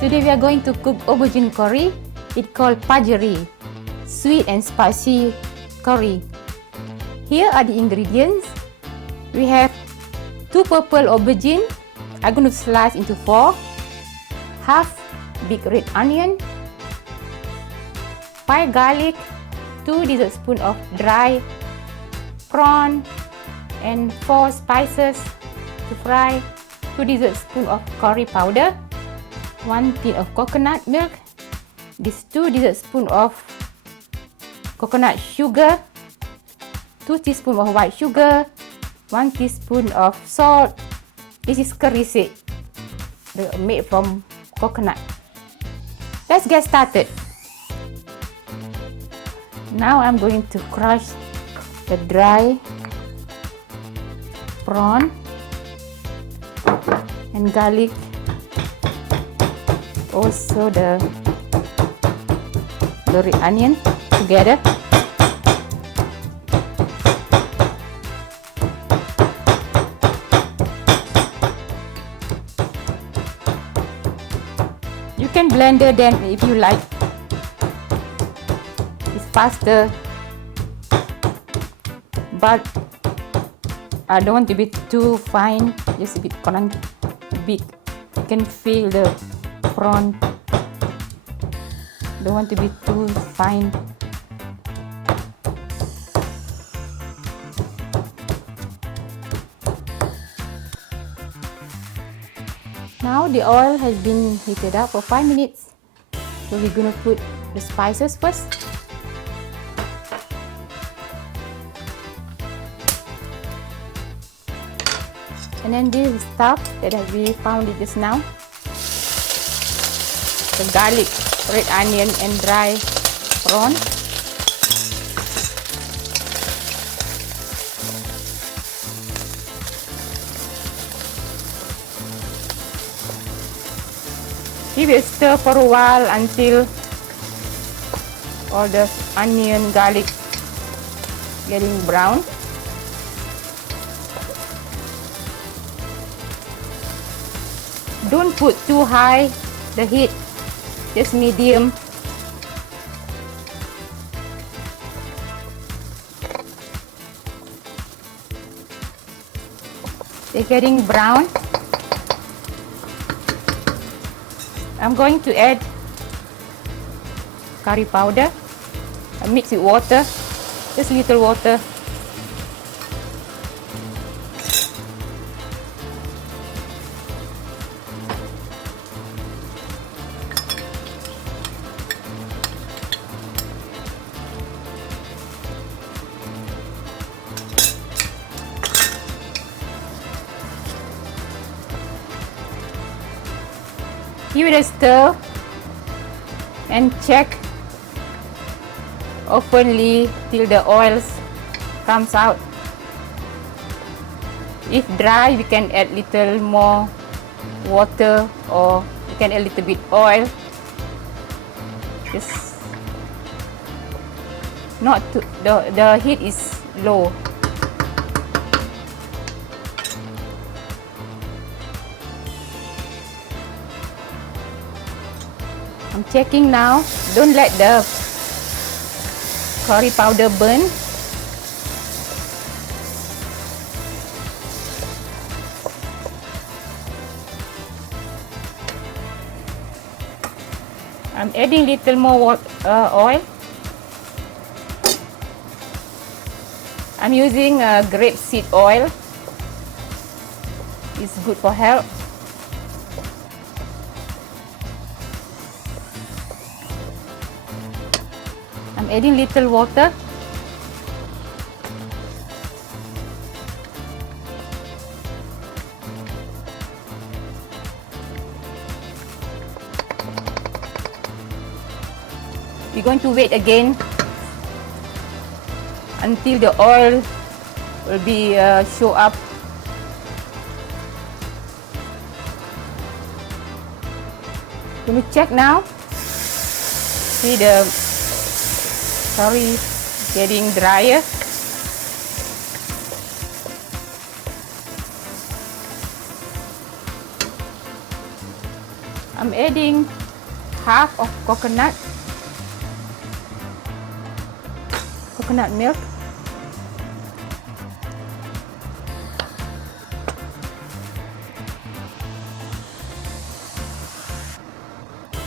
Today we are going to cook aubergine curry. It's called Pajeri, sweet and spicy curry. Here are the ingredients. We have 2 purple aubergine. I'm going to slice into 4. Half big red onion, 5 garlic, 2 dessertspoons of dry prawn, and 4 spices to fry, 2 dessertspoons of curry powder, 1 tin of coconut milk, these 2 dessertspoons of coconut sugar, 2 teaspoons of white sugar, 1 teaspoon of salt. This is curry seed made from coconut. Let's get started. Now I'm going to crush the dry prawn and garlic, also the red onion together. You can blender them if you like. It's faster, but I don't want to be too fine, just a bit big. You can feel the prawn. Don't want to be too fine. Now the oil has been heated up for 5 minutes. So we're gonna put the spices first. And then this stuff that we found it just now. The garlic, red onion and dry prawn. Give it a stir for a while until all the onion, garlic getting brown. Don't put too high the heat, just medium. They're getting brown. I'm going to add curry powder. I mix with water, just little water. Give it a stir and check oftenly till the oil comes out. If dry, we can add little more water, or you can add a little bit oil. Just not too, the heat is low. I'm checking now. Don't let the curry powder burn. I'm adding little more oil. I'm using grapeseed oil. It's good for health. I'm adding little water. We're going to wait again until the oil will be show up. Let me check now. See the curry getting drier. I'm adding half of coconut milk.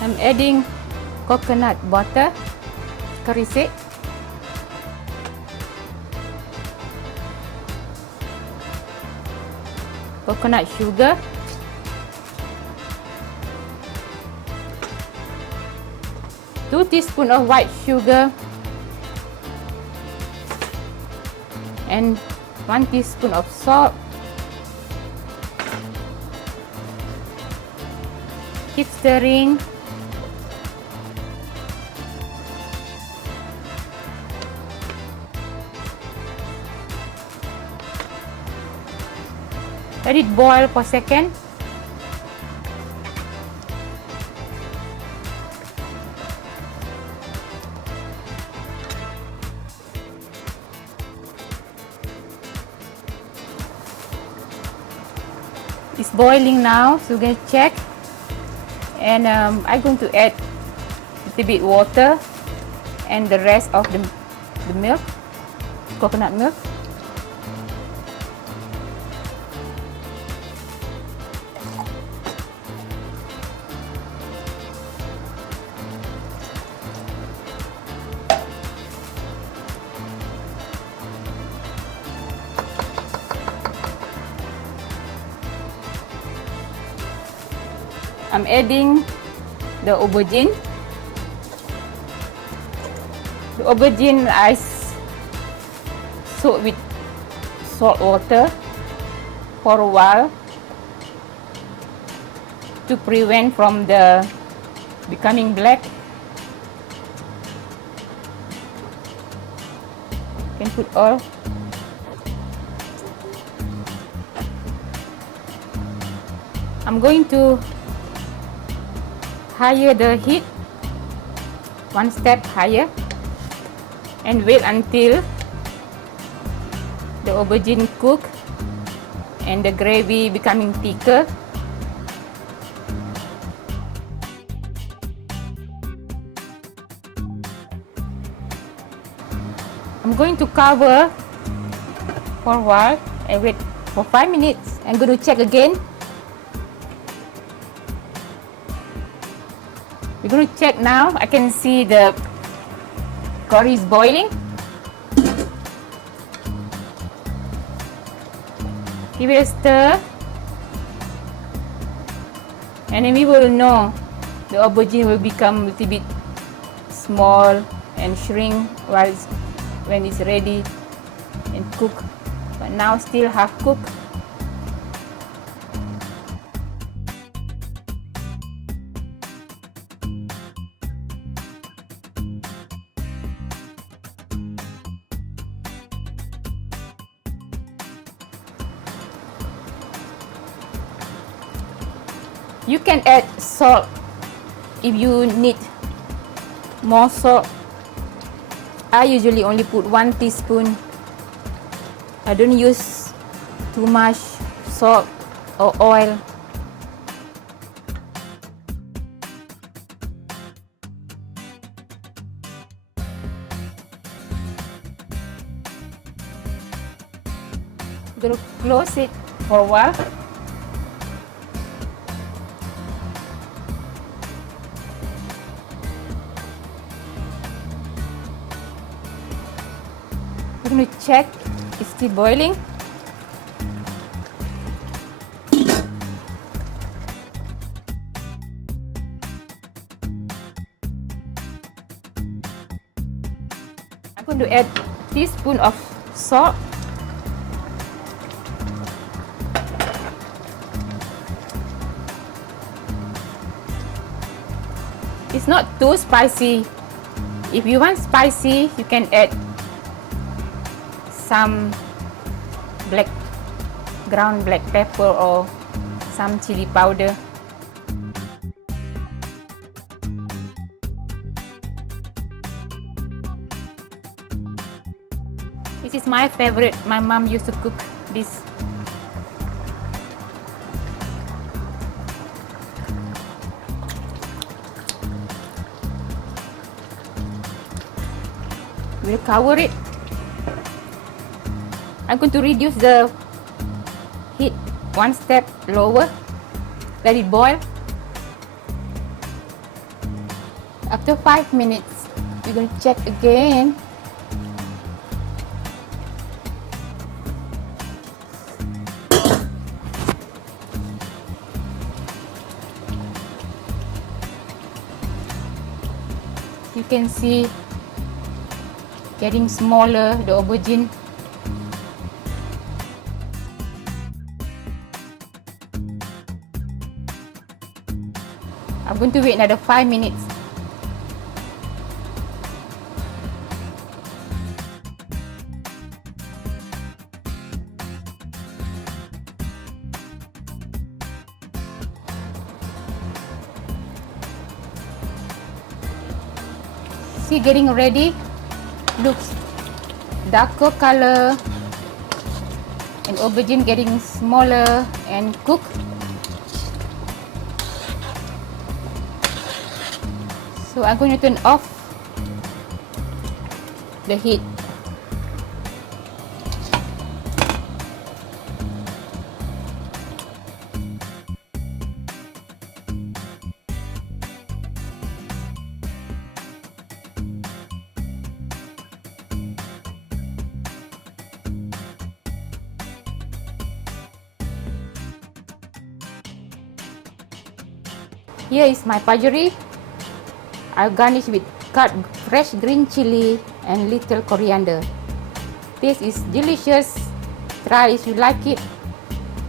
I'm adding coconut butter, curry seed, coconut sugar, two teaspoons of white sugar, and 1 teaspoon of salt. Keep stirring. Let it boil for a second. It's boiling now, so we're going to check. And I'm going to add a little bit water and the rest of the milk, coconut milk. I'm adding the aubergine. The aubergine I soak with salt water for a while to prevent from the becoming black. You can put all. I'm going to higher the heat, one step higher, and wait until the aubergine cook and the gravy becoming thicker. I'm going to cover for a while and wait for 5 minutes. I'm going to check again. We're going to check now. I can see the curry is boiling. Give it a stir, and then we will know the aubergine will become a little bit small and shrink when it's ready and cooked. But now still half cooked. You can add salt if you need more salt. I usually only put 1 teaspoon. I don't use too much salt or oil. I'm going to close it for a while. We're going to check it's still boiling. I'm going to add a teaspoon of salt. It's not too spicy. If you want spicy, you can add some ground black pepper or some chili powder. This is my favorite. My mom used to cook this. We'll cover it. I'm going to reduce the heat one step lower. Let it boil. After 5 minutes, we're going to check again. You can see getting smaller, the aubergine. I'm going to wait another 5 minutes. See, getting ready. Looks darker color, and aubergine getting smaller and cooked. So I'm going to turn off the heat. Here is my pajeri. I'll garnish with cut fresh green chili and little coriander. This is delicious. Try if you like it.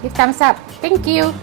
Give thumbs up. Thank you.